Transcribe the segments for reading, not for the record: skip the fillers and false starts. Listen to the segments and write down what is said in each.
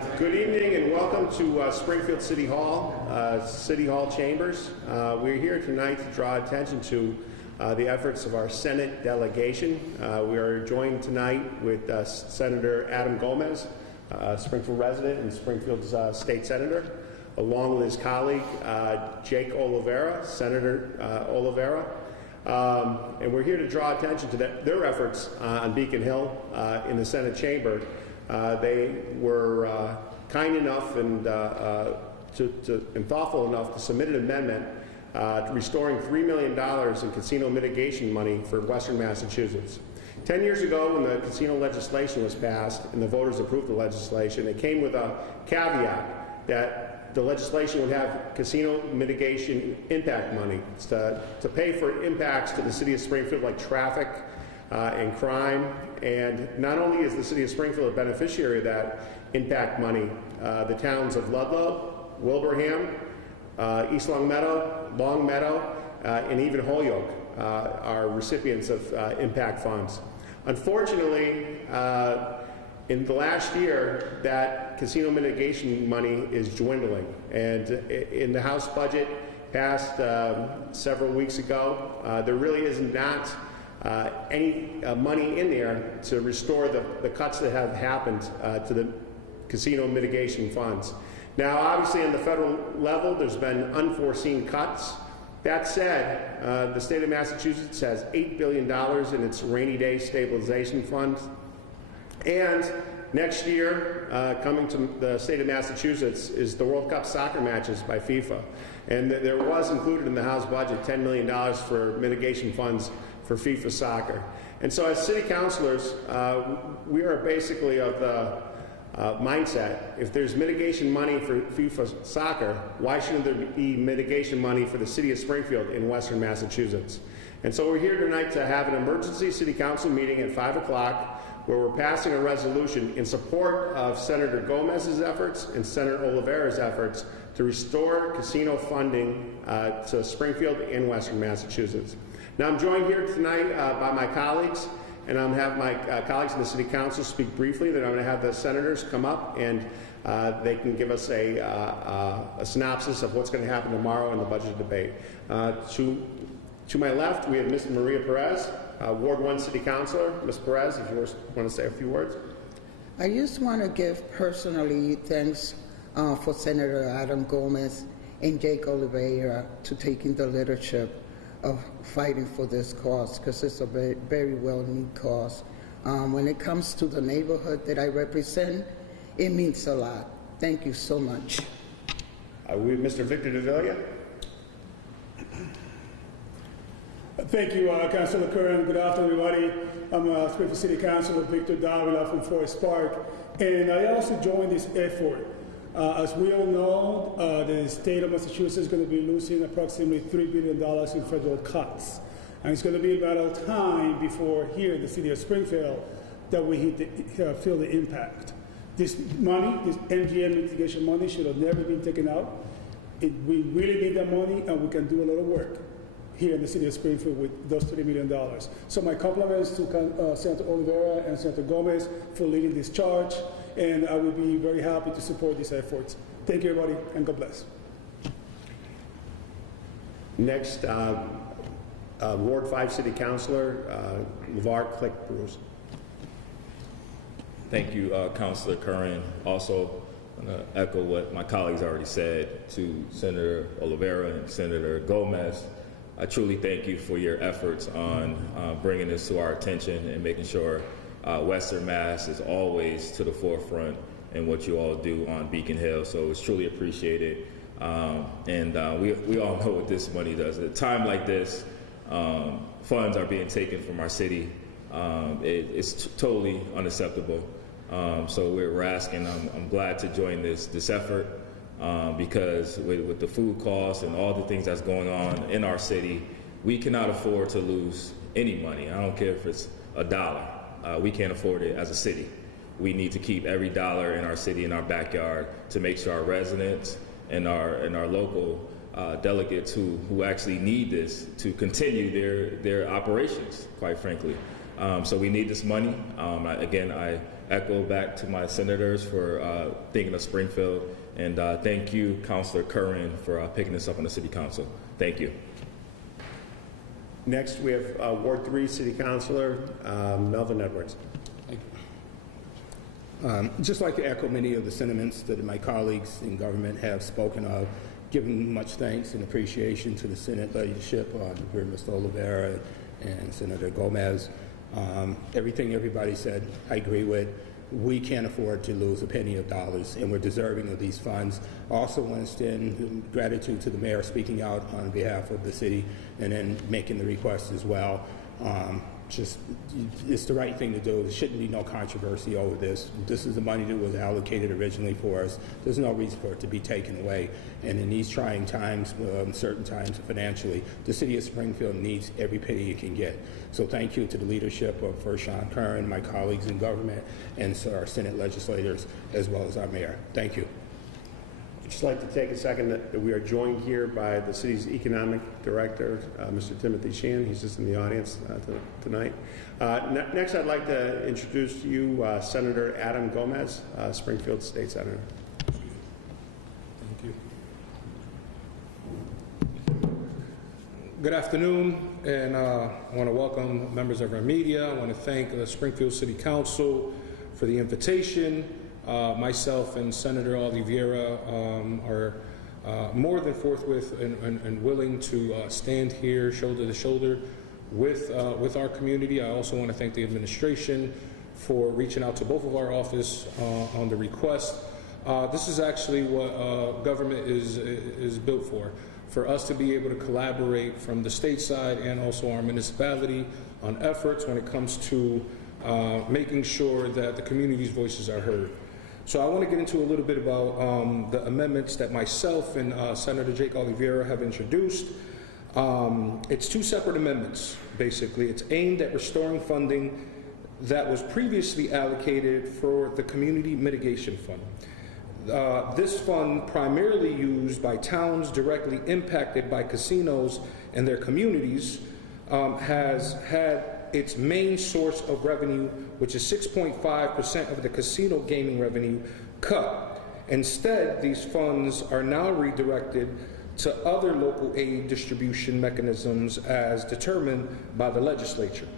Good evening and welcome to Springfield City Hall chambers. We're here tonight to draw attention to the efforts of our Senate delegation. We are joined tonight with Senator Adam Gomez, Springfield resident and Springfield's state senator, along with his colleague Jake Oliveira, Senator Oliveira. And we're here to draw attention to their efforts on Beacon Hill in the Senate chamber. They were kind enough and thoughtful enough to submit an amendment restoring $3 million in casino mitigation money for Western Massachusetts. 10 years ago, when the casino legislation was passed and the voters approved the legislation, it came with a caveat that the legislation would have casino mitigation impact money to pay for impacts to the city of Springfield like traffic and crime. And not only is the city of Springfield a beneficiary of that impact money, the towns of Ludlow, Wilbraham, East Longmeadow, and even Holyoke are recipients of impact funds. Unfortunately, in the last year, that casino mitigation money is dwindling. And in the House budget passed several weeks ago, there really is not any money in there to restore the cuts that have happened to the casino mitigation funds. Now, obviously, on the federal level, there's been unforeseen cuts. That said, the state of Massachusetts has $8 billion in its rainy day stabilization fund. And next year, coming to the state of Massachusetts, is the World Cup soccer matches by FIFA. And there was included in the House budget $10 million for mitigation funds for FIFA soccer. And so as city councilors, we are basically of the mindset, if there's mitigation money for FIFA soccer, why shouldn't there be mitigation money for the city of Springfield in Western Massachusetts? And so we're here tonight to have an emergency city council meeting at 5 o'clock where we're passing a resolution in support of Senator Gomez's efforts and Senator Oliveira's efforts to restore casino funding to Springfield and Western Massachusetts. Now, I'm joined here tonight by my colleagues, and I'm going to have my colleagues in the City Council speak briefly. Then I'm going to have the senators come up and they can give us a synopsis of what's going to happen tomorrow in the budget debate. To my left, we have Ms. Maria Perez, Ward 1 City Councilor. Ms. Perez, if you want to say a few words. I just want to give personally thanks for Senator Adam Gomez and Jake Oliveira to taking the leadership of fighting for this cause, because it's a very, very well-needed cause. When it comes to the neighborhood that I represent, it means a lot. Thank you so much. We have Mr. Victor Davila. Thank you, Councilor Curran. Good afternoon, everybody. I'm Springfield City Councilor Victor Davila from Forest Park, and I also joined this effort. As we all know, the state of Massachusetts is going to be losing approximately $3 billion in federal cuts. And it's going to be a matter of time before here in the city of Springfield that we feel the impact. This money, this MGM mitigation money, should have never been taken out. We really need that money, and we can do a lot of work here in the city of Springfield with those $3 million. So my compliments to Senator Oliveira and Senator Gomez for leading this charge, and I will be very happy to support these efforts. Thank you, everybody, and God bless. Next, Ward 5 City Councilor, LeVar Click-Bruce. Thank you, Councilor Curran. Also, I'm going to echo what my colleagues already said to Senator Oliveira and Senator Gomez. I truly thank you for your efforts on bringing this to our attention and making sure Western Mass is always to the forefront in what you all do on Beacon Hill. So it's truly appreciated. We all know what this money does. At a time like this, funds are being taken from our city. It's totally unacceptable. So we're asking, I'm glad to join this effort. Because with the food costs and all the things that's going on in our city, we cannot afford to lose any money. I don't care if it's $1. We can't afford it as a city. We need to keep every dollar in our city, in our backyard, to make sure our residents and our local delegates who actually need this to continue their operations, quite frankly. So we need this money. Again, I echo back to my senators for thinking of Springfield, and thank you, Councilor Curran, for picking this up on the City Council. Thank you. Next, we have Ward 3 City Councilor Melvin Edwards. Just like to echo many of the sentiments that my colleagues in government have spoken of, giving much thanks and appreciation to the Senate leadership, here Mr. Oliveira and Senator Gomez. Everything everybody said, I agree with. We can't afford to lose a penny of dollars, and we're deserving of these funds. I also want to extend gratitude to the mayor speaking out on behalf of the city and then making the request as well. It's the right thing to do. There shouldn't be no controversy over this. This is the money that was allocated originally for us. There's no reason for it to be taken away. And in these trying times, certain times financially, the city of Springfield needs every penny it can get. So thank you to the leadership of First Sean Curran, my colleagues in government, and our Senate legislators, as well as our mayor. Thank you. I'd just like to take a second that we are joined here by the city's economic director, Mr. Timothy Sheehan. He's just in the audience tonight. Next, I'd like to introduce to you Senator Adam Gomez, Springfield State Senator. Thank you. Good afternoon, and I want to welcome members of our media. I want to thank the Springfield City Council for the invitation. Myself and Senator Oliveira are more than forthwith and willing to stand here shoulder to shoulder with our community. I also want to thank the administration for reaching out to both of our office on the request. This is actually what government is built for us to be able to collaborate from the state side and also our municipality on efforts when it comes to making sure that the community's voices are heard. So I want to get into a little bit about the amendments that myself and Senator Jake Oliveira have introduced. It's two separate amendments, basically. It's aimed at restoring funding that was previously allocated for the Community Mitigation Fund. This fund, primarily used by towns directly impacted by casinos and their communities, has had its main source of revenue, which is 6.5% of the casino gaming revenue, cut. Instead, these funds are now redirected to other local aid distribution mechanisms as determined by the legislature.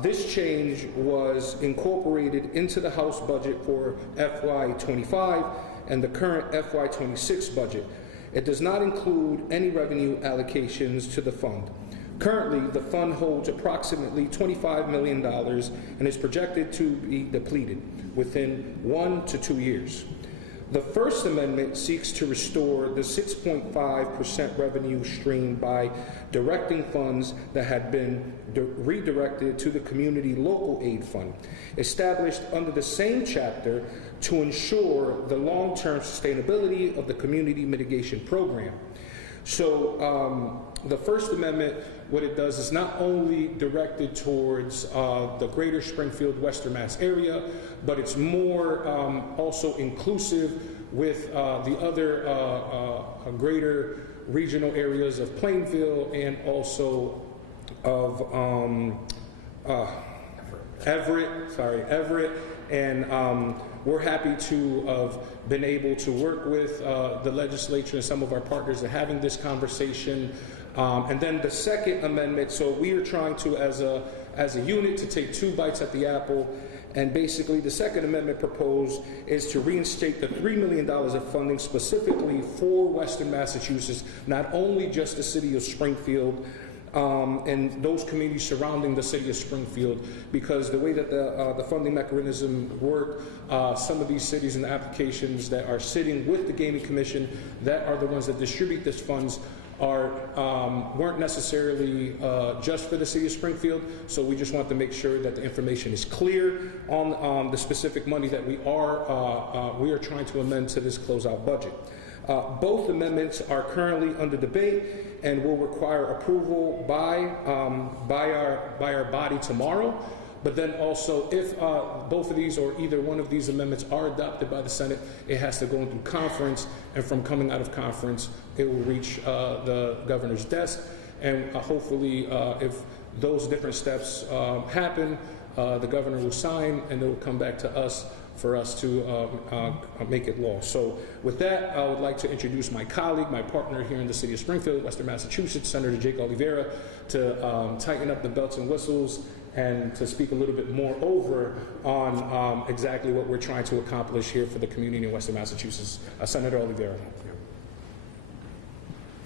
This change was incorporated into the House budget for FY25 and the current FY26 budget. It does not include any revenue allocations to the fund. Currently, the fund holds approximately $25 million and is projected to be depleted within 1 to 2 years. The First Amendment seeks to restore the 6.5% revenue stream by directing funds that had been redirected to the Community Local Aid Fund, established under the same chapter to ensure the long-term sustainability of the Community Mitigation Program. So the First Amendment, what it does is not only directed towards the greater Springfield, Western Mass area, but it's more also inclusive with the other greater regional areas of Plainville and also of Everett. And we're happy to have been able to work with the legislature and some of our partners in having this conversation. And then the Second Amendment, so we are trying to, as a unit, to take two bites at the apple. And basically, the Second Amendment proposed is to reinstate the $3 million of funding specifically for Western Massachusetts, not only just the city of Springfield, and those communities surrounding the city of Springfield, because the way that the funding mechanism work, some of these cities and applications that are sitting with the Gaming Commission, that are the ones that distribute these funds, weren't necessarily just for the city of Springfield. So we just want to make sure that the information is clear on the specific money that we are trying to amend to this closeout budget. Both amendments are currently under debate and will require approval by our body tomorrow. But then also, if both of these or either one of these amendments are adopted by the Senate, it has to go into conference, and from coming out of conference, it will reach the governor's desk. And hopefully, if those different steps happen, the governor will sign, and it will come back to us for us to make it law. So with that, I would like to introduce my colleague, my partner here in the city of Springfield, Western Massachusetts, Senator Jake Oliveira, to tighten up the belts and whistles and to speak a little bit more over on exactly what we're trying to accomplish here for the community in Western Massachusetts. Senator Oliveira.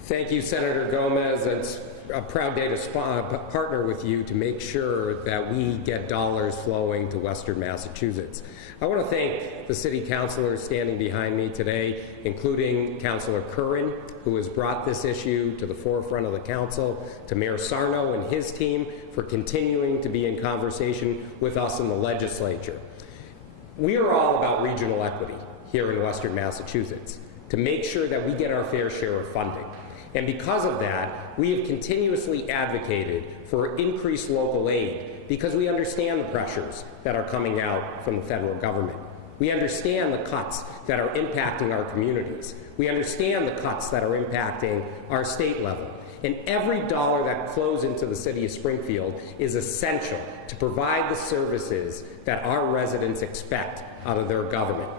Thank you, Senator Gomez. It's a proud day to partner with you to make sure that we get dollars flowing to Western Massachusetts. I want to thank the city councilors standing behind me today, including Councilor Curran, who has brought this issue to the forefront of the council, to Mayor Sarno and his team for continuing to be in conversation with us in the legislature. We are all about regional equity here in Western Massachusetts to make sure that we get our fair share of funding. And because of that, we have continuously advocated for increased local aid because we understand the pressures that are coming out from the federal government. We understand the cuts that are impacting our communities. We understand the cuts that are impacting our state level. And every dollar that flows into the city of Springfield is essential to provide the services that our residents expect out of their government.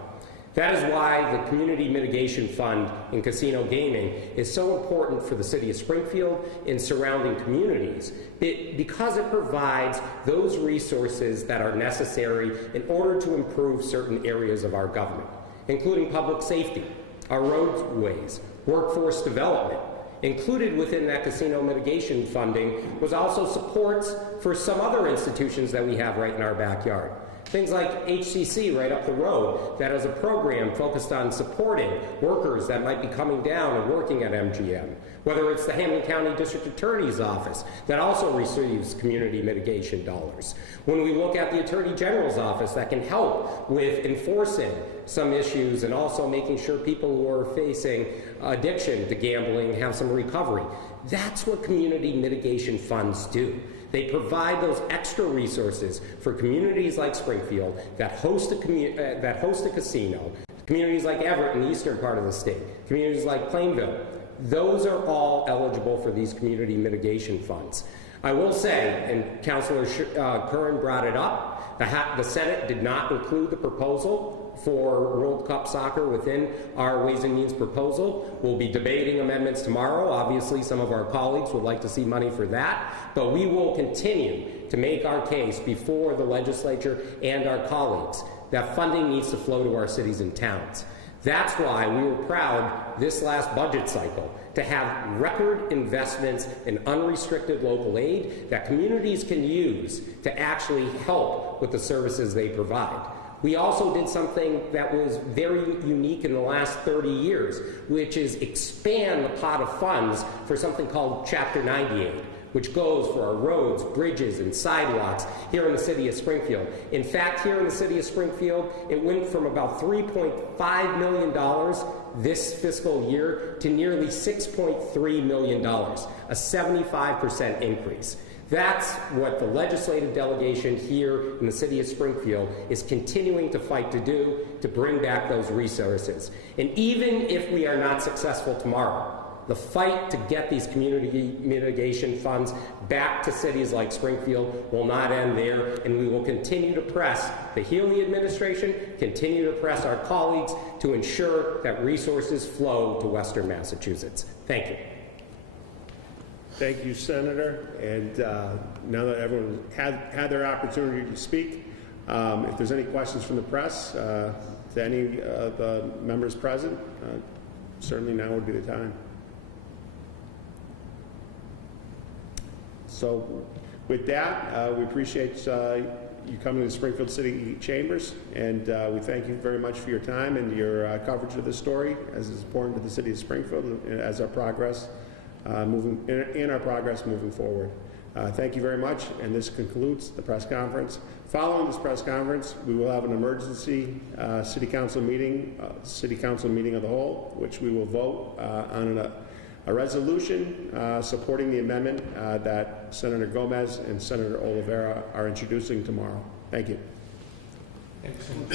That is why the Community Mitigation Fund in casino gaming is so important for the city of Springfield and surrounding communities, because it provides those resources that are necessary in order to improve certain areas of our government, including public safety, our roadways, workforce development. Included within that casino mitigation funding was also supports for some other institutions that we have right in our backyard. Things like HCC right up the road that has a program focused on supporting workers that might be coming down and working at MGM. Whether it's the Hamilton County District Attorney's Office that also receives community mitigation dollars. When we look at the Attorney General's Office that can help with enforcing some issues and also making sure people who are facing addiction to gambling have some recovery. That's what community mitigation funds do. They provide those extra resources for communities like Springfield that host a casino, communities like Everett in the eastern part of the state, communities like Plainville. Those are all eligible for these community mitigation funds. I will say, and Councilor Curran brought it up, the Senate did not include the proposal for World Cup soccer within our Ways and Means proposal. We'll be debating amendments tomorrow. Obviously, some of our colleagues would like to see money for that, but we will continue to make our case before the legislature and our colleagues that funding needs to flow to our cities and towns. That's why we were proud this last budget cycle to have record investments in unrestricted local aid that communities can use to actually help with the services they provide. We also did something that was very unique in the last 30 years, which is expand the pot of funds for something called Chapter 98, which goes for our roads, bridges, and sidewalks here in the city of Springfield. In fact, here in the city of Springfield, it went from about $3.5 million this fiscal year to nearly $6.3 million, a 75% increase. That's what the legislative delegation here in the city of Springfield is continuing to fight to do, to bring back those resources. And even if we are not successful tomorrow, the fight to get these community mitigation funds back to cities like Springfield will not end there, and we will continue to press the Healy administration, continue to press our colleagues to ensure that resources flow to Western Massachusetts. Thank you. Thank you, Senator. And now that everyone had their opportunity to speak, if there's any questions from the press to any of the members present, certainly now would be the time. So with that, we appreciate you coming to the Springfield City Chambers, and we thank you very much for your time and your coverage of this story as is important to the city of Springfield as our progress moving forward. Thank you very much, and this concludes the press conference. Following this press conference, we will have an emergency city council meeting of the whole, which we will vote on a resolution supporting the amendment that Senator Gomez and Senator Oliveira are introducing tomorrow. Thank you. Excellent.